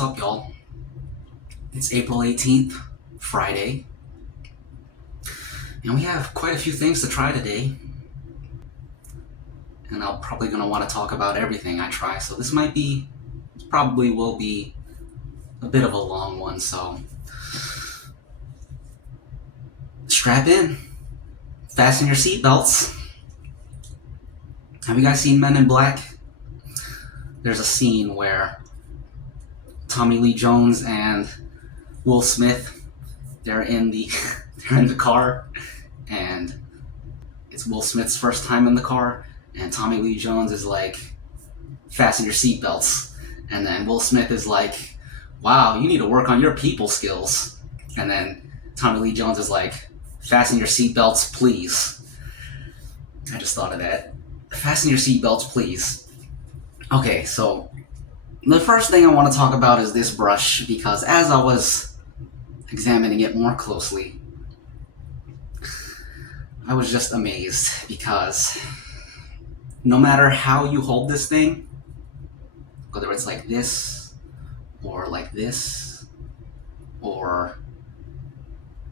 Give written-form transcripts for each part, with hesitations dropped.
What's up, y'all? It's April 18th, Friday, and we have quite a few things to try today. And I'm probably going to want to talk about everything I try, so this probably will be a bit of a long one, so strap in, fasten your seatbelts. Have you guys seen Men in Black? There's a scene where Tommy Lee Jones and Will Smith, they're in the car, and it's Will Smith's first time in the car, and Tommy Lee Jones is like, fasten your seatbelts. And then Will Smith is like, wow, you need to work on your people skills. And then Tommy Lee Jones is like, fasten your seatbelts, please. I just thought of that. Fasten your seatbelts, please. Okay, so the first thing I want to talk about is this brush, because as I was examining it more closely, I was just amazed, because no matter how you hold this thing, whether it's like this, or like this, or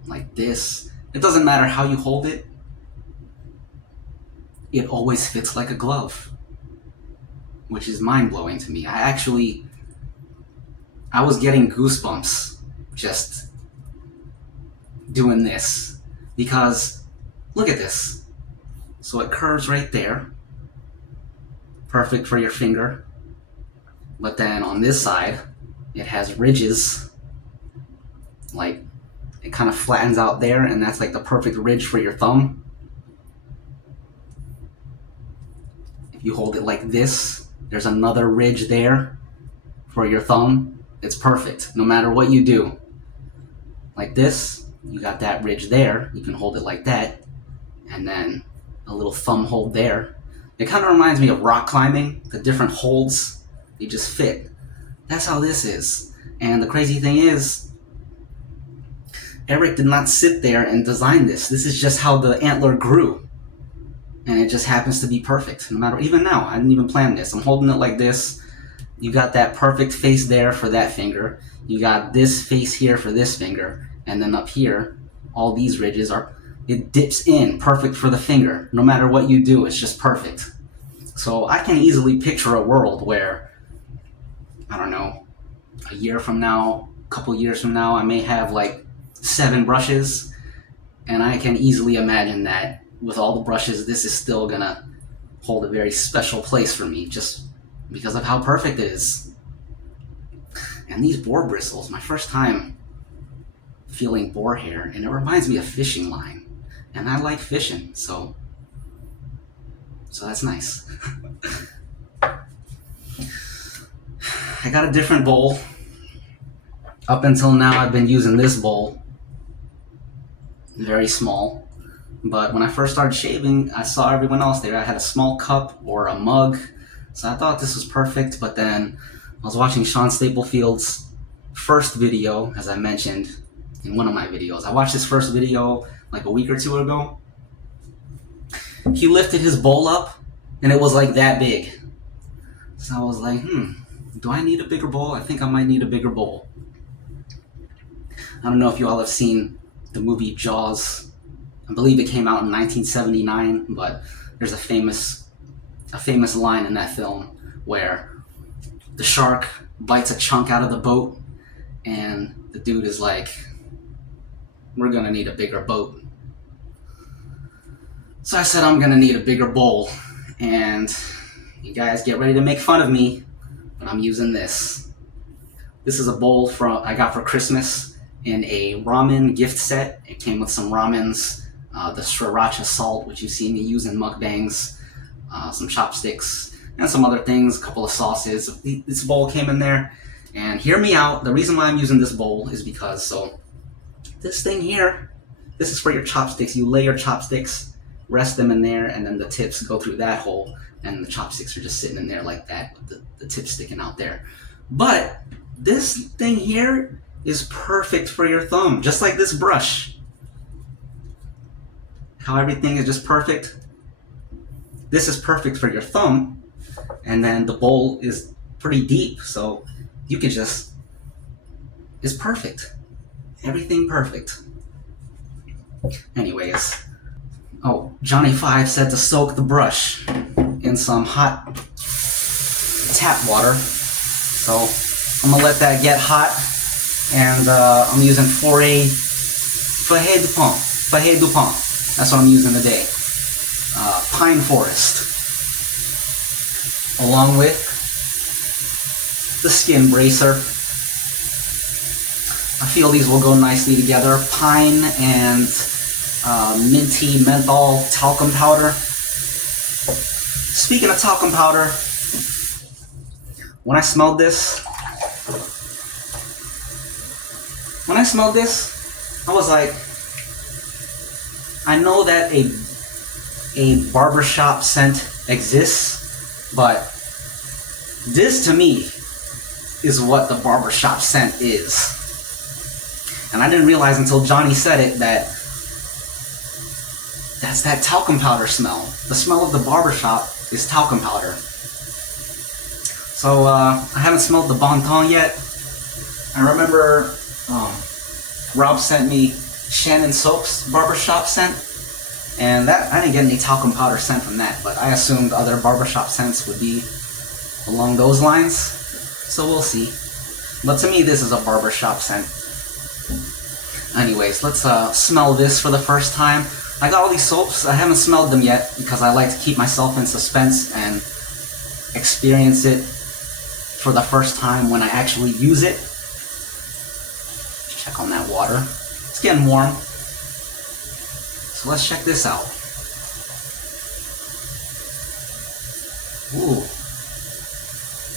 like this, it doesn't matter how you hold it, it always fits like a glove, which is mind-blowing to me. I was getting goosebumps just doing this, because look at this. So it curves right there, perfect for your finger, but then on this side it has ridges, like it kind of flattens out there, and that's like the perfect ridge for your thumb. If you hold it like this, there's another ridge there for your thumb. It's perfect no matter what you do. Like this, you got that ridge there, you can hold it like that, and then a little thumb hold there. It kind of reminds me of rock climbing. The different holds, they just fit. That's how this is. And the crazy thing is, Eric did not sit there and design this. This is just how the antler grew. And it just happens to be perfect. No matter, even now, I didn't even plan this. I'm holding it like this. You got that perfect face there for that finger. You got this face here for this finger. And then up here, all these ridges it dips in, perfect for the finger. No matter what you do, it's just perfect. So I can easily picture a world where, I don't know, a year from now, a couple years from now, I may have like 7 brushes, and I can easily imagine that with all the brushes, this is still gonna hold a very special place for me, just because of how perfect it is. And these boar bristles, my first time feeling boar hair, and it reminds me of fishing line. And I like fishing, so that's nice. I got a different bowl. Up until now, I've been using this bowl. Very small. But when I first started shaving, I saw everyone else there. I had a small cup or a mug, so I thought this was perfect. But then I was watching Sean Staplefield's first video, as I mentioned in one of my videos. I watched his first video like a week or two ago. He lifted his bowl up, and it was like that big. So I was like, do I need a bigger bowl? I think I might need a bigger bowl. I don't know if you all have seen the movie Jaws. I believe it came out in 1979, but there's a famous line in that film where the shark bites a chunk out of the boat, and the dude is like, we're gonna need a bigger boat. So I said, I'm gonna need a bigger bowl, and you guys get ready to make fun of me, but I'm using this. This is a bowl I got for Christmas in a ramen gift set. It came with some ramens, the sriracha salt, which you see me use in mukbangs, some chopsticks, and some other things, a couple of sauces. This bowl came in there, and hear me out. The reason why I'm using this bowl is because, so this thing here, this is for your chopsticks. You lay your chopsticks, rest them in there, and then the tips go through that hole, and the chopsticks are just sitting in there like that, with the tip sticking out there. But this thing here is perfect for your thumb, just like this brush. How everything is just perfect. This is perfect for your thumb, and then the bowl is pretty deep, so you can just is perfect. Everything perfect. Anyways. Oh, Johnny 5 said to soak the brush in some hot tap water. So I'm gonna let that get hot. And I'm using Foret Dupont. That's what I'm using today. Pine Forest. Along with the skin bracer. I feel these will go nicely together. Pine and minty menthol talcum powder. Speaking of talcum powder, when I smelled this, I was like, I know that a barbershop scent exists, but this to me is what the barbershop scent is. And I didn't realize until Johnny said it that that's that talcum powder smell. The smell of the barbershop is talcum powder. So I haven't smelled the Bon Ton yet. I remember Rob sent me Shannon Soap's barbershop scent, and that I didn't get any talcum powder scent from that, but I assumed other barbershop scents would be along those lines. So we'll see. But to me, this is a barbershop scent. Anyways, let's smell this for the first time. I got all these soaps. I haven't smelled them yet because I like to keep myself in suspense and experience it for the first time when I actually use it. Check on that water. It's getting warm. So let's check this out. Ooh.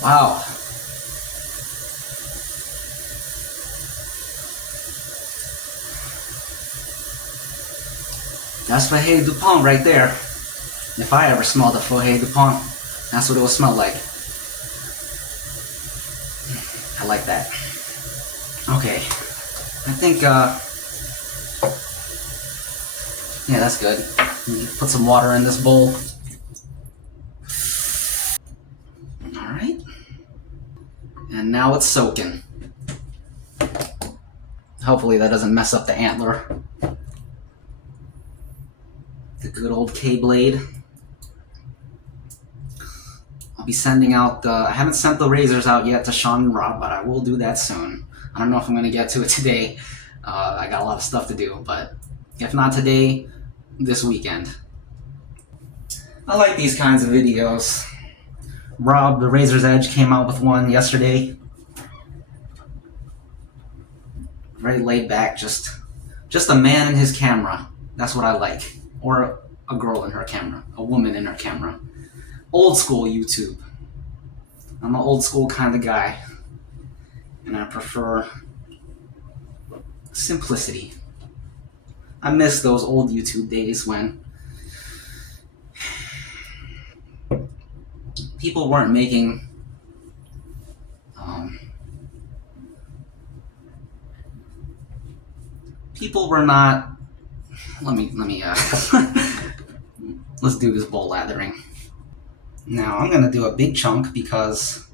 Wow. That's Foret Dupont right there. If I ever smelled a Foret Dupont, that's what it would smell like. I like that. Okay. I think, yeah, that's good. Put some water in this bowl. Alright. And now it's soaking. Hopefully that doesn't mess up the antler. The good old K-blade. I'll be sending out I haven't sent the razors out yet to Sean and Rob, but I will do that soon. I don't know if I'm going to get to it today. I got a lot of stuff to do, but if not today, this weekend. I like these kinds of videos. Rob, the Razor's Edge, came out with one yesterday. Very laid back, just a man and his camera. That's what I like. Or a girl in her camera, a woman in her camera. Old school YouTube. I'm an old school kind of guy. And I prefer simplicity. I miss those old YouTube days when people weren't making people were not let me let's do this bowl lathering. Now I'm gonna do a big chunk because,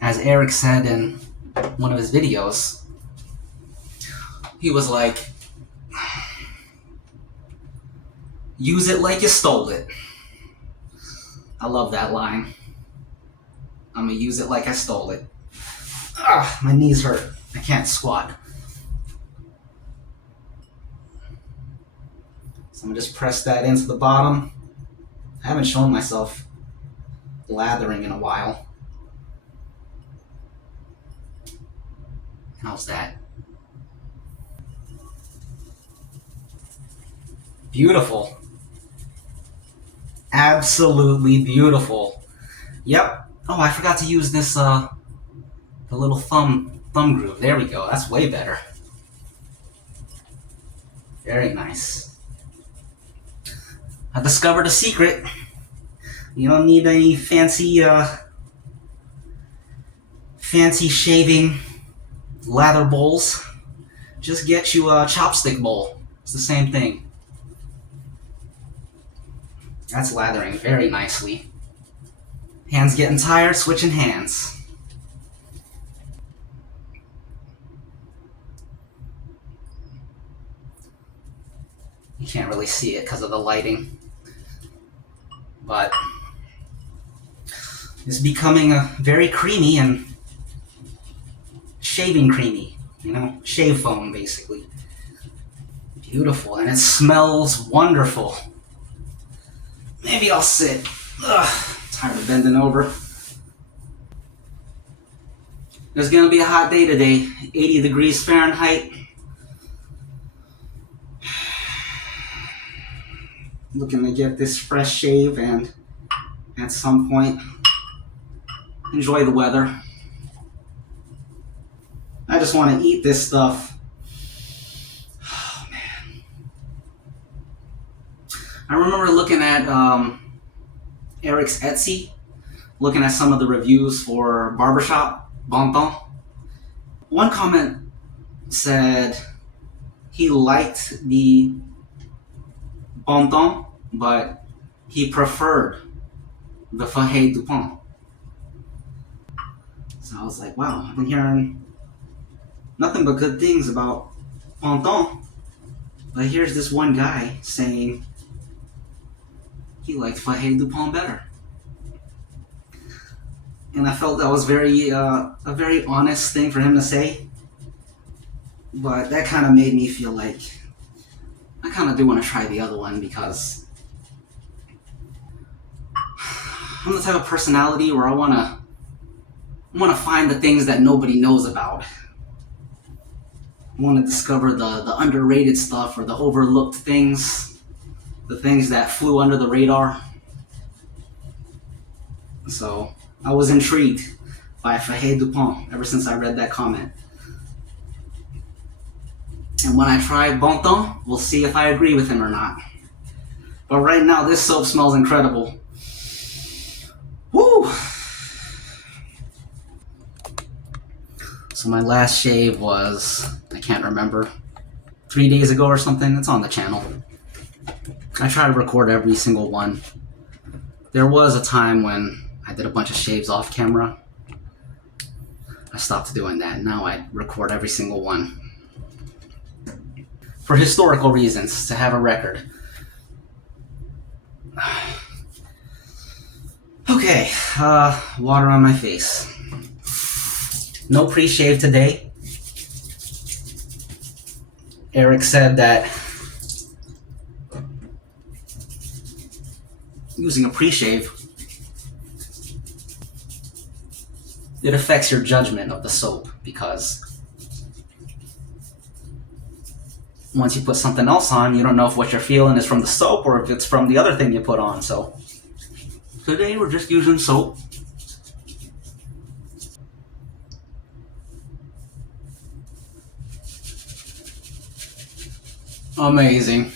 as Eric said in one of his videos, he was like, use it like you stole it. I love that line. I'm gonna use it like I stole it. My knees hurt. I can't squat. So I'm gonna just press that into the bottom. I haven't shown myself lathering in a while. How's that? Beautiful. Absolutely beautiful. Yep. Oh, I forgot to use this, the little thumb groove. There we go. That's way better. Very nice. I discovered a secret. You don't need any fancy shaving lather bowls. Just get you a chopstick bowl. It's the same thing. That's lathering very nicely. Hands getting tired, switching hands. You can't really see it because of the lighting, but it's becoming a very creamy and shaving creamy, you know, shave foam basically. Beautiful, and it smells wonderful. Maybe I'll sit. Ugh, tired of bending over. There's gonna be a hot day today, 80 degrees Fahrenheit. Looking to get this fresh shave and at some point enjoy the weather. I just want to eat this stuff. Oh man. I remember looking at Eric's Etsy, looking at some of the reviews for Barbershop Bon Temps. One comment said he liked the Bon Temps, but he preferred the Foret du Pont. So I was like, wow, I've been hearing nothing but good things about Bon Temps, but here's this one guy saying he liked Foret du Pont better. And I felt that was a very honest thing for him to say, but that kind of made me feel like I kind of do want to try the other one, because I'm the type of personality where I want to find the things that nobody knows about. I want to discover the underrated stuff, or the overlooked things, the things that flew under the radar. So I was intrigued by Foret du Pont ever since I read that comment. And when I try Bon Temps, we'll see if I agree with him or not. But right now, this soap smells incredible. Woo! So my last shave was, I can't remember, 3 days ago or something. It's on the channel. I try to record every single one. There was a time when I did a bunch of shaves off camera. I stopped doing that. Now I record every single one. For historical reasons, to have a record. Okay, water on my face. No pre-shave today. Eric said that using a pre-shave, it affects your judgment of the soap, because once you put something else on, you don't know if what you're feeling is from the soap or if it's from the other thing you put on. So today we're just using soap. Amazing.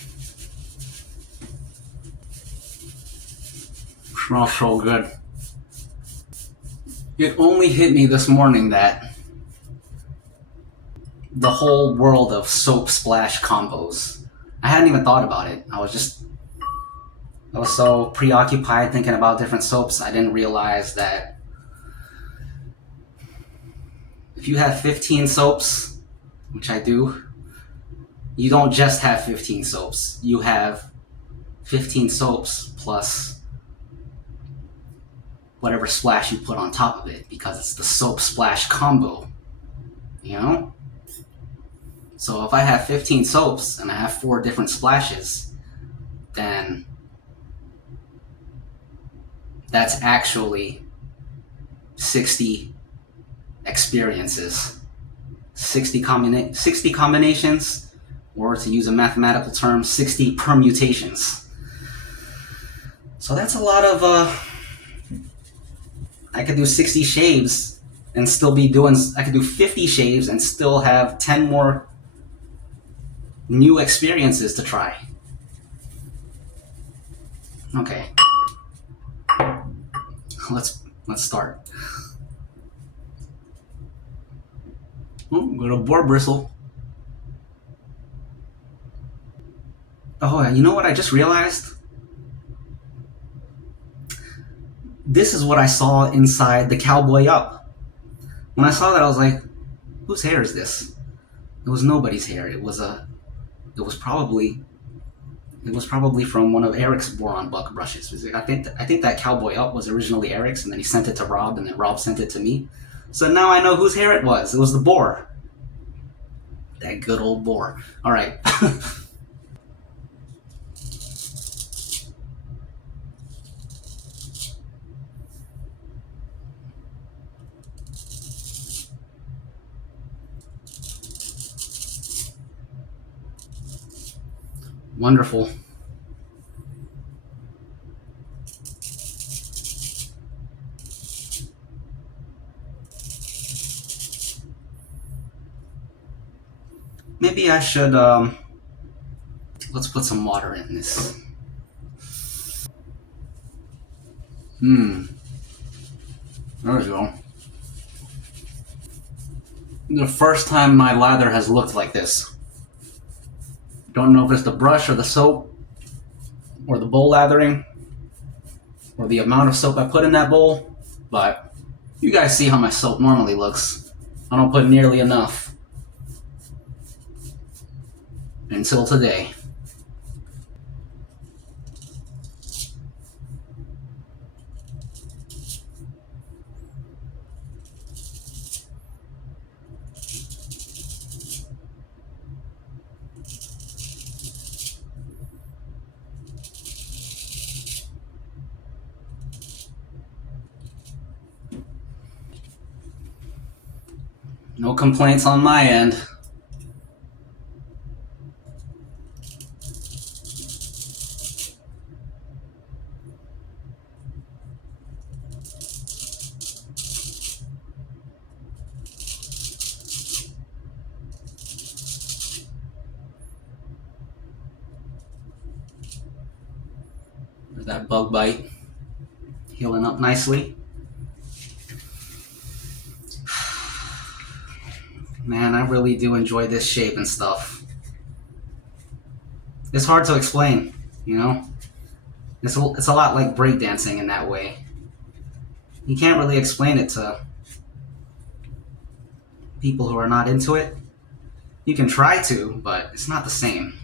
Smells so good. It only hit me this morning that the whole world of soap splash combos, I hadn't even thought about it. I was so preoccupied thinking about different soaps, I didn't realize that if you have 15 soaps, which I do, you don't just have 15 soaps. You have 15 soaps plus whatever splash you put on top of it, because it's the soap splash combo, you know? So if I have 15 soaps and I have 4 different splashes, then that's actually 60 experiences, 60 combinations, or to use a mathematical term, 60 permutations. So that's a lot of, I could do 60 shaves and still be doing, I could do 50 shaves and still have 10 more new experiences to try. Okay. Let's start. Oh, go to boar bristle. Oh, you know what I just realized? this is what I saw inside the Cowboy Up. When I saw that, I was like, whose hair is this? It was nobody's hair. It was probably from one of Eric's Boron buck brushes. I think that Cowboy Up was originally Eric's, and then he sent it to Rob, and then Rob sent it to me. So now I know whose hair it was. It was the Boar. That good old Boar. All right. Wonderful. Maybe I should, let's put some water in this. There we go. The first time my lather has looked like this. Don't know if it's the brush or the soap or the bowl lathering or the amount of soap I put in that bowl, but you guys see how my soap normally looks. I don't put nearly enough. Until today. No complaints on my end. There's that bug bite healing up nicely. Man, I really do enjoy this shape and stuff. It's hard to explain, you know? It's a lot like breakdancing in that way. You can't really explain it to people who are not into it. You can try to, but it's not the same.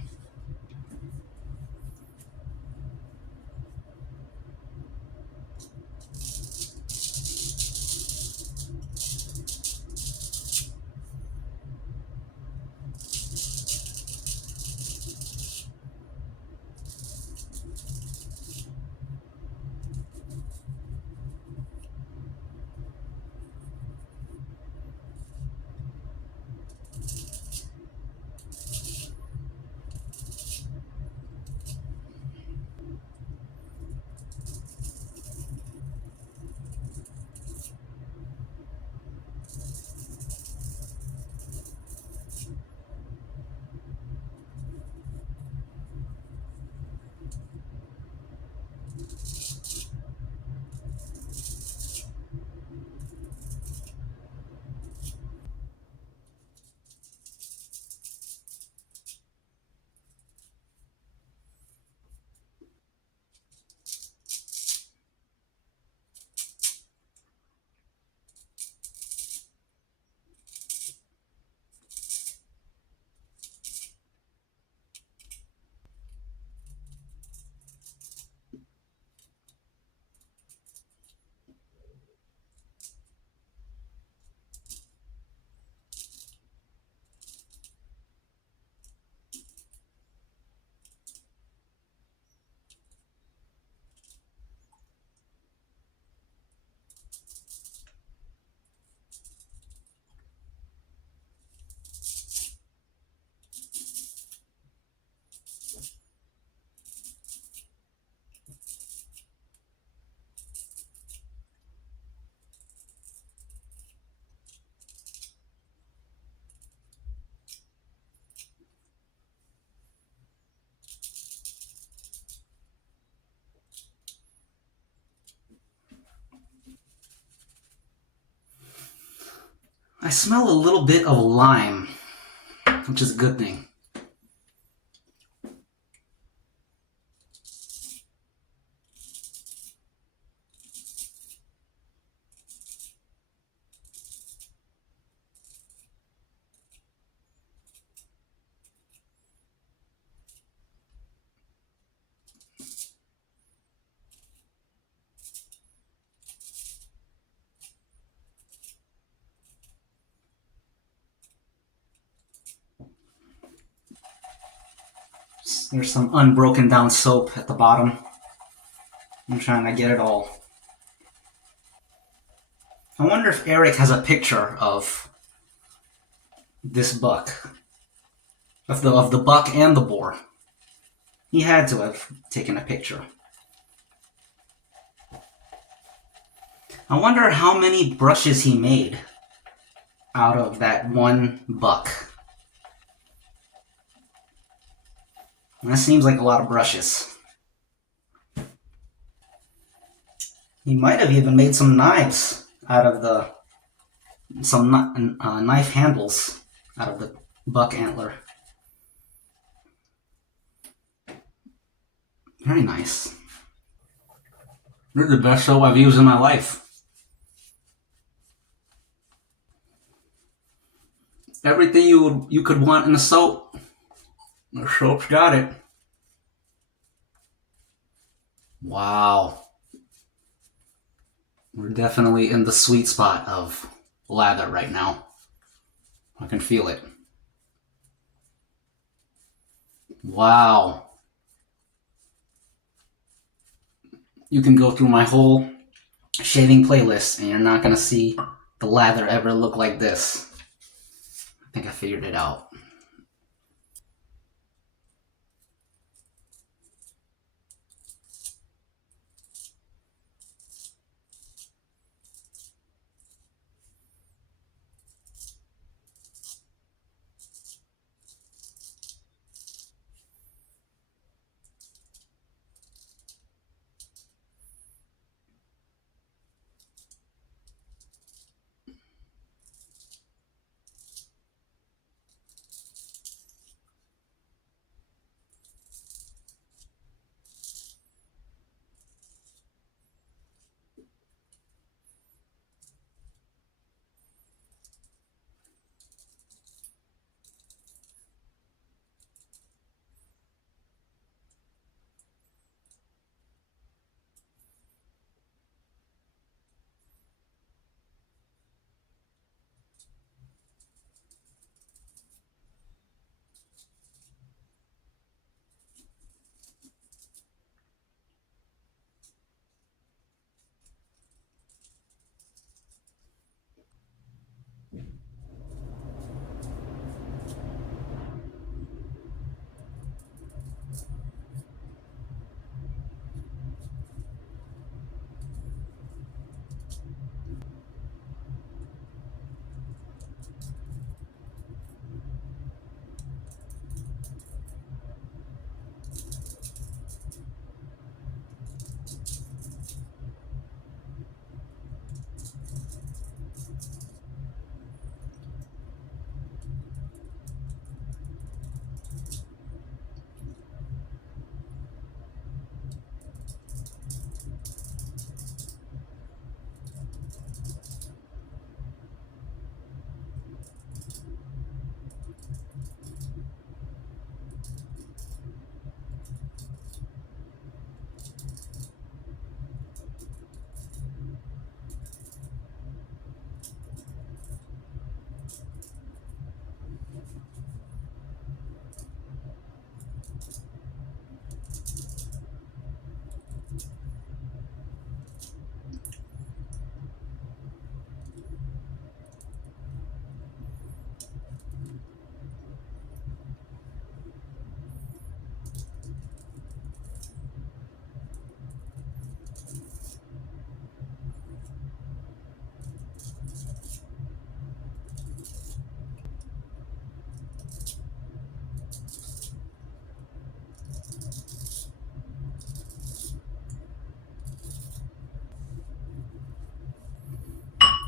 I smell a little bit of lime, which is a good thing. There's some unbroken down soap at the bottom. I'm trying to get it all. I wonder if Eric has a picture of this buck. Of the buck and the boar. He had to have taken a picture. I wonder how many brushes he made out of that one buck. That seems like a lot of brushes. He might have even made some knives out of some knife handles out of the buck antler. Very nice. They're the best soap I've used in my life. Everything you could want in a soap, the soap's got it. Wow. We're definitely in the sweet spot of lather right now. I can feel it. Wow. You can go through my whole shaving playlist and you're not going to see the lather ever look like this. I think I figured it out.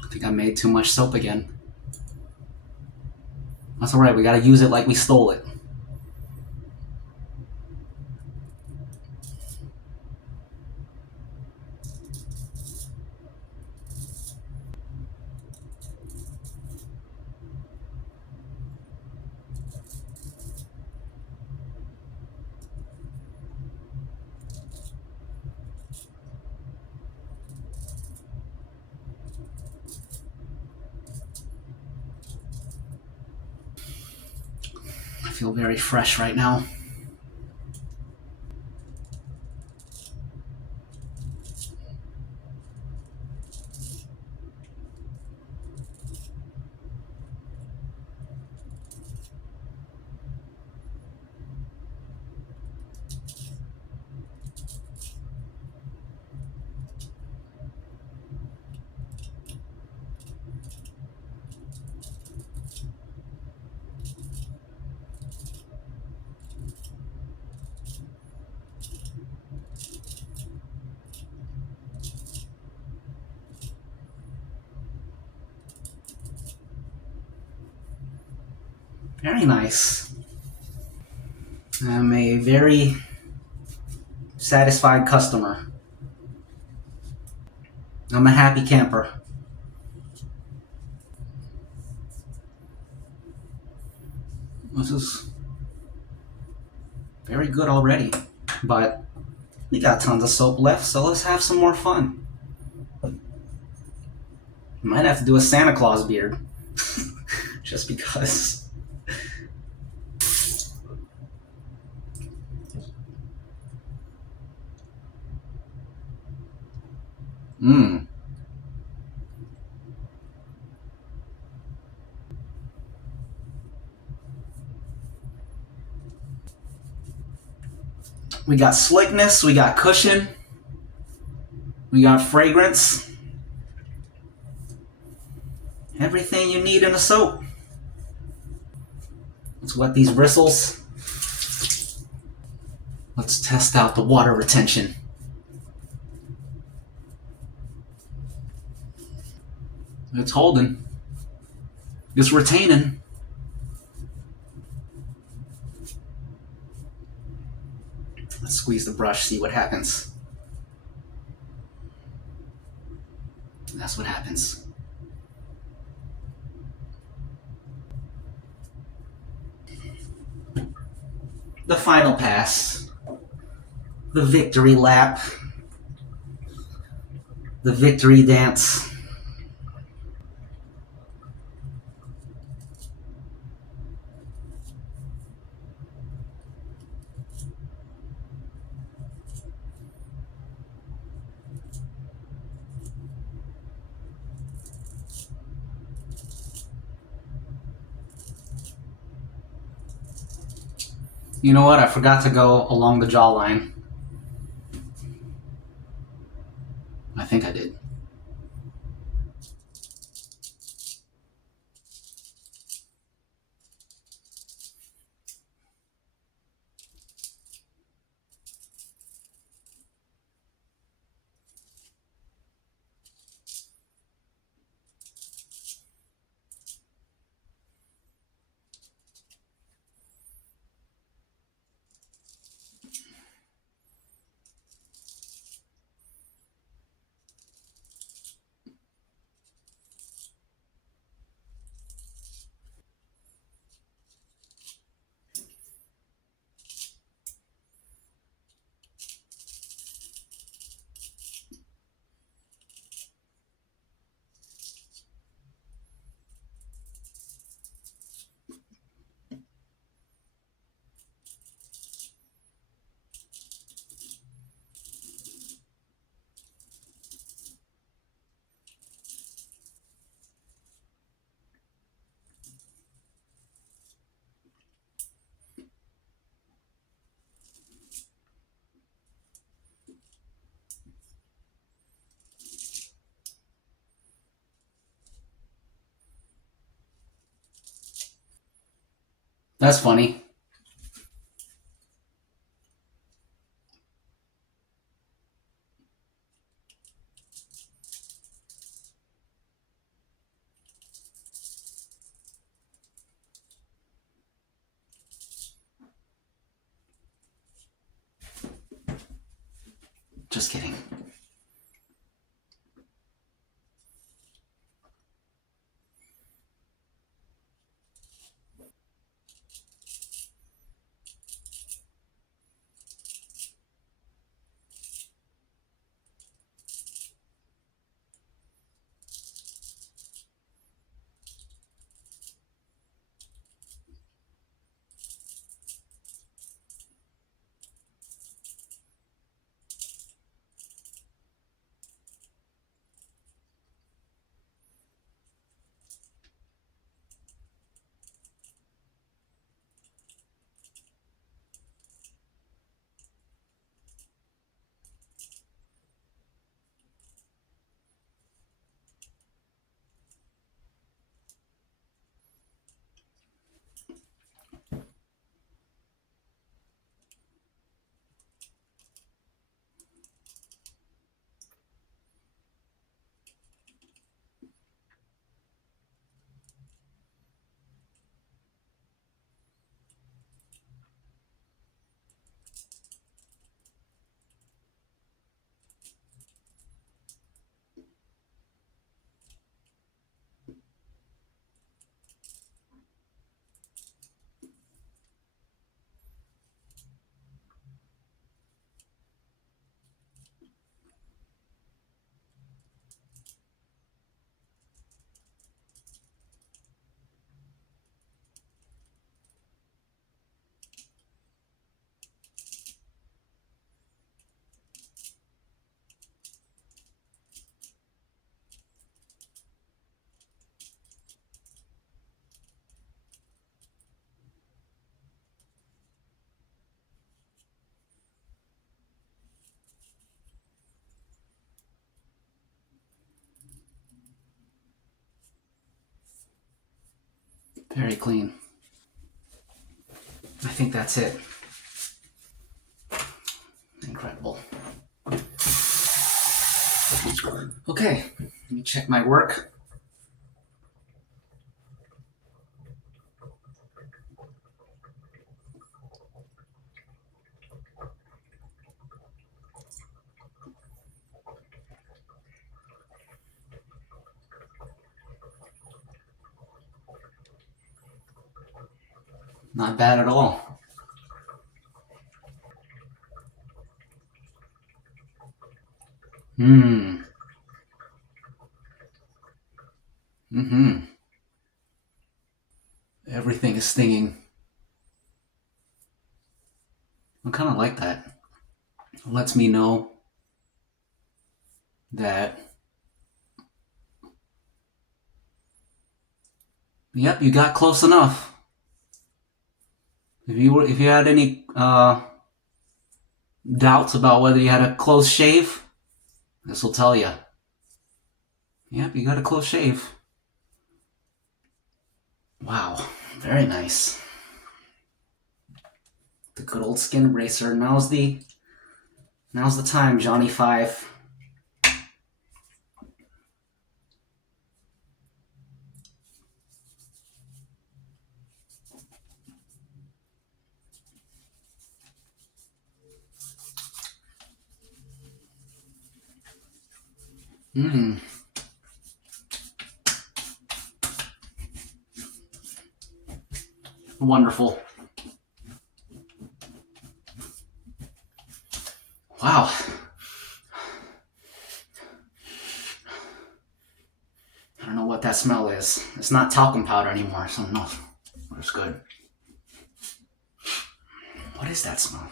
I think I made too much soap again. That's alright, we gotta use it like we stole it. I feel very fresh right now. Very nice. I'm a very satisfied customer. I'm a happy camper. This is very good already. But we got tons of soap left, so let's have some more fun. Might have to do a Santa Claus beard. Just because. Mmm. We got slickness, we got cushion, we got fragrance. Everything you need in a soap. Let's wet these bristles. Let's test out the water retention. It's holding. It's retaining. Let's squeeze the brush, see what happens. That's what happens. The final pass. The victory lap. The victory dance. You know what? I forgot to go along the jawline. I think I did. That's funny. Just kidding. Very clean. I think that's it. Incredible. Okay, let me check my work. Not bad at all. Mm-hmm. Everything is stinging. I kind of like that. It lets me know that, yep, you got close enough. If you had any doubts about whether you had a close shave, this will tell you. Yep, you got a close shave. Wow, very nice. The good old skin eraser. Now's the time, Johnny 5. Mmm. Wonderful. Wow. I don't know what that smell is. It's not talcum powder anymore, so no. It's good. What is that smell?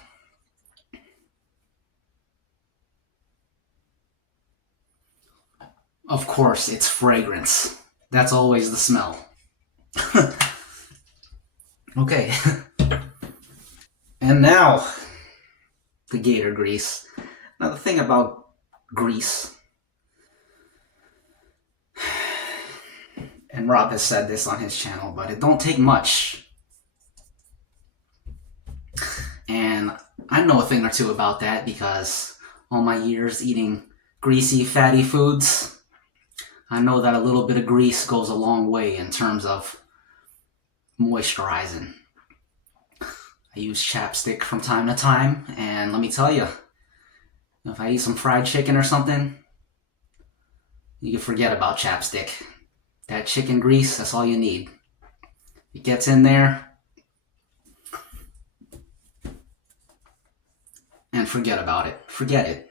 Of course, it's fragrance. That's always the smell. Okay. And now, the Gator grease. Now, the thing about grease, and Rob has said this on his channel, but it don't take much. And I know a thing or two about that because all my years eating greasy, fatty foods, I know that a little bit of grease goes a long way in terms of moisturizing. I use chapstick from time to time, and let me tell you, if I eat some fried chicken or something, you can forget about chapstick. That chicken grease, that's all you need. It gets in there, and forget about it. Forget it.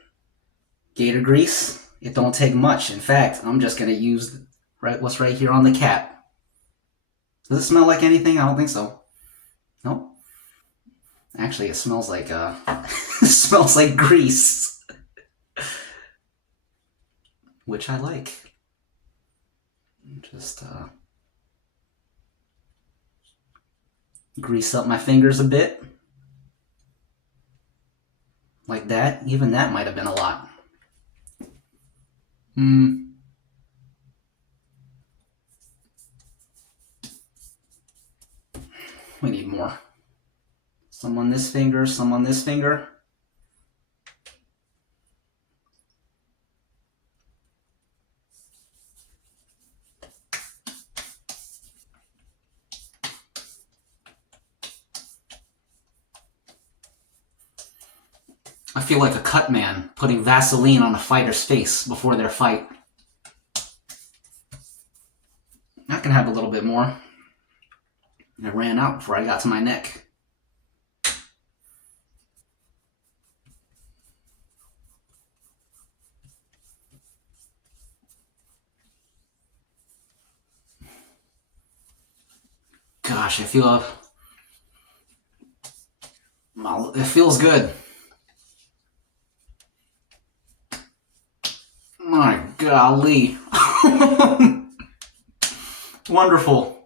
Gator grease, it don't take much. In fact, I'm just going to use what's right here on the cap. Does it smell like anything? I don't think so. Nope. Actually, it smells like it smells like grease, which I like. Just grease up my fingers a bit, like that. Even that might have been a lot. We need more. Some on this finger, some on this finger. I feel like a cut man putting Vaseline on a fighter's face before their fight. I can have a little bit more. It ran out before I got to my neck. Gosh, I feel it feels good. My golly. Wonderful.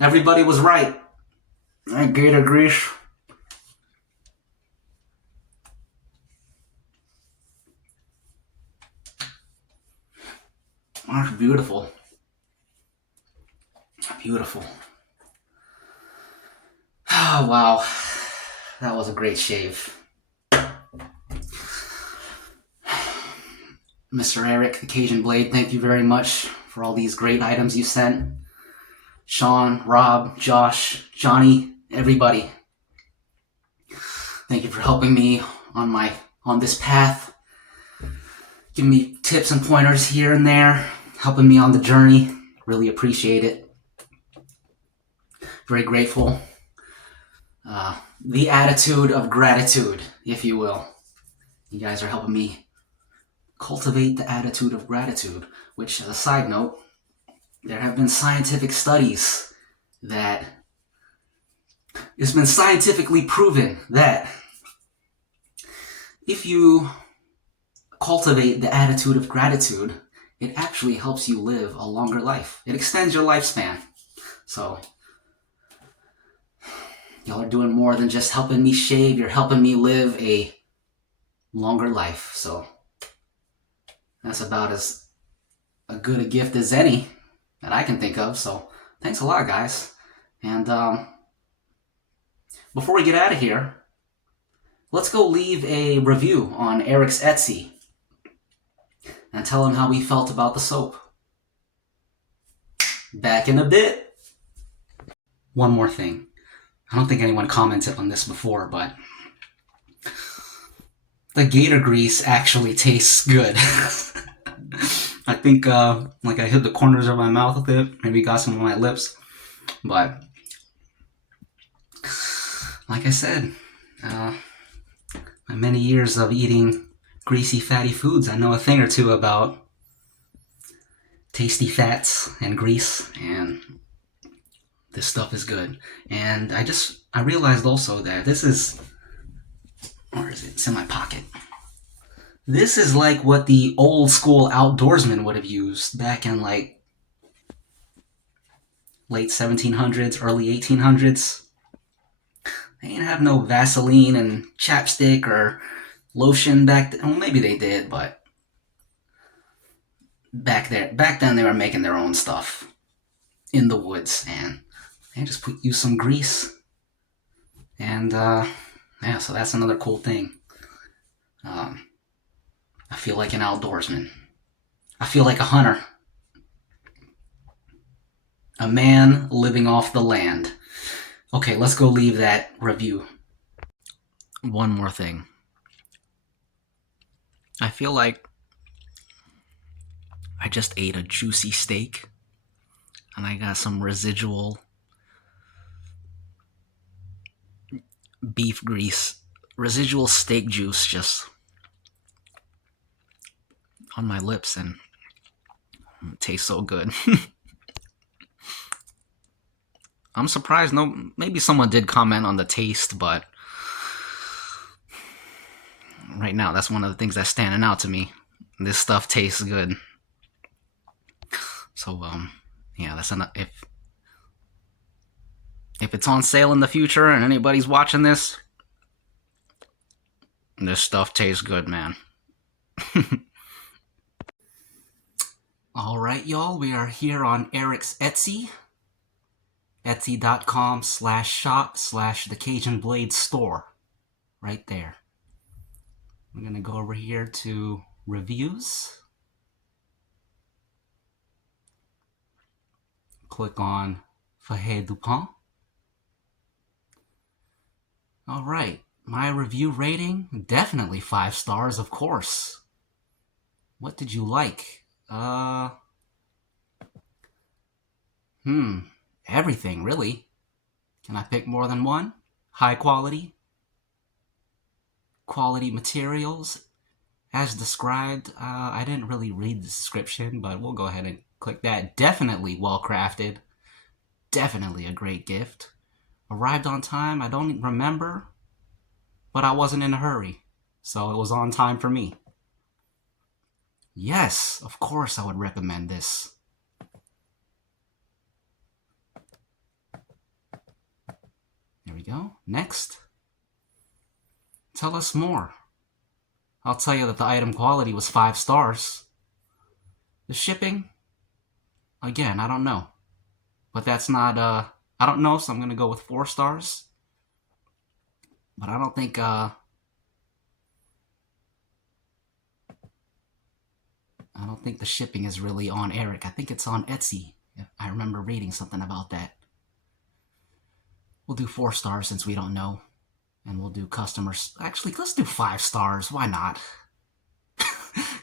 Everybody was right. That Gator grease. That's beautiful. Beautiful. Oh, wow. That was a great shave. Mr. Eric, the Cajun Blade, thank you very much for all these great items you sent. Sean, Rob, Josh, Johnny, everybody. Thank you for helping me on this path. Giving me tips and pointers here and there, helping me on the journey. Really appreciate it. Very grateful. The attitude of gratitude, if you will. You guys are helping me cultivate the attitude of gratitude, which, as a side note, there have been scientific studies that it's been scientifically proven that if you cultivate the attitude of gratitude, it actually helps you live a longer life. It extends your lifespan. So, y'all are doing more than just helping me shave. You're helping me live a longer life. So, that's about as a good a gift as any that I can think of. So, thanks a lot, guys. And before we get out of here, let's go leave a review on Eric's Etsy and tell him how we felt about the soap. Back in a bit. One more thing. I don't think anyone commented on this before, but the Gator grease actually tastes good. I think like I hit the corners of my mouth with it, maybe got some on my lips, but like I said, my many years of eating greasy, fatty foods, I know a thing or two about tasty fats and grease, and this stuff is good. And I realized also that this is, where is it? It's in my pocket. This is like what the old school outdoorsmen would have used back in like late 1700s, early 1800s. They didn't have no Vaseline and chapstick or lotion back then. Well, maybe they did, but back then they were making their own stuff in the woods, and they just use some grease. And yeah, so that's another cool thing. I feel like an outdoorsman. I feel like a hunter. A man living off the land. Okay, let's go leave that review. One more thing. I feel like I just ate a juicy steak and I got some residual beef grease, residual steak juice just on my lips, and it tastes so good. I'm surprised maybe someone did comment on the taste, but right now that's one of the things that's standing out to me. This stuff tastes good. So yeah, that's enough. If it's on sale in the future and anybody's watching this stuff tastes good, man. All right, y'all, we are here on Eric's Etsy. Etsy.com/shop/the Cajun Blade store. Right there. I'm going to go over here to reviews. Click on Foret du Pain. All right, my review rating, definitely 5 stars, of course. What did you like? Everything, really. Can I pick more than one? High quality materials, as described. I didn't really read the description, but we'll go ahead and click that. Definitely well crafted. Definitely a great gift. Arrived on time. I don't remember, but I wasn't in a hurry, so it was on time for me. Yes, of course I would recommend this. There we go. Next. Tell us more. I'll tell you that the item quality was 5 stars. The shipping? Again, I don't know. But that's not, I don't know, so I'm going to go with 4 stars. But I don't think, the shipping is really on Eric. I think it's on Etsy. I remember reading something about that. We'll do 4 stars since we don't know. And we'll do customers. Actually, let's do 5 stars. Why not?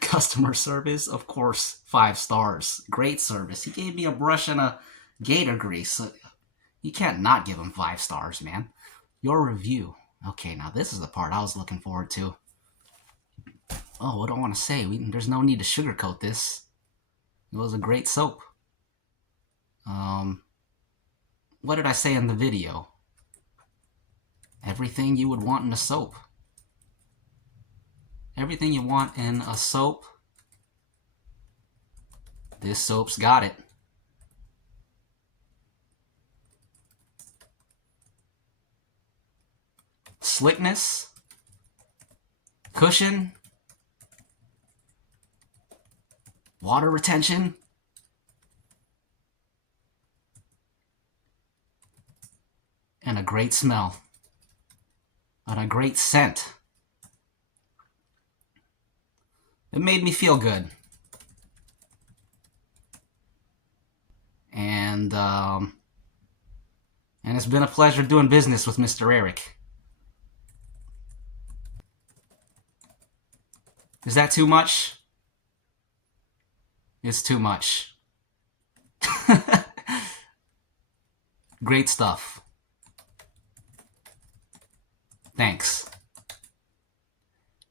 Customer service, of course, 5 stars. Great service. He gave me a brush and a Gator grease. You can't not give him 5 stars, man. Your review. Okay, now this is the part I was looking forward to. Oh, what do I want to say? There's no need to sugarcoat this. It was a great soap. What did I say in the video? Everything you would want in a soap. Everything you want in a soap. This soap's got it. Slickness. Cushion. Water retention. And a great smell. And a great scent. It made me feel good. And it's been a pleasure doing business with Mr. Eric. Is that too much? It's too much. Great stuff. Thanks.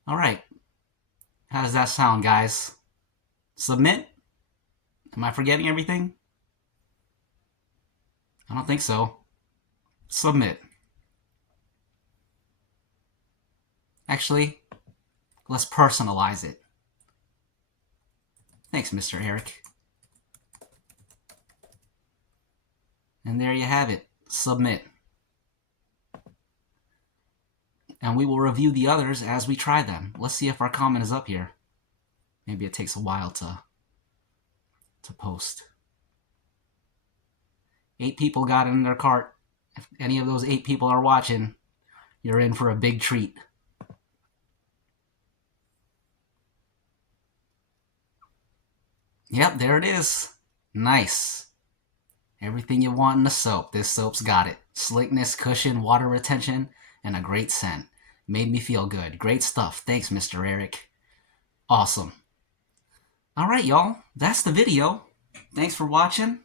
All right. How does that sound, guys? Submit? Am I forgetting everything? I don't think so. Submit. Actually, let's personalize it. Thanks, Mr. Eric. And there you have it. Submit. And we will review the others as we try them. Let's see if our comment is up here. Maybe it takes a while to post. 8 people got it in their cart. If any of those 8 people are watching, you're in for a big treat. Yep, there it is. Nice. Everything you want in a soap. This soap's got it. Slickness, cushion, water retention, and a great scent. Made me feel good. Great stuff. Thanks, Mr. Eric. Awesome. All right, y'all. That's the video. Thanks for watching.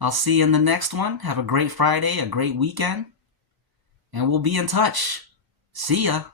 I'll see you in the next one. Have a great Friday, a great weekend, and we'll be in touch. See ya.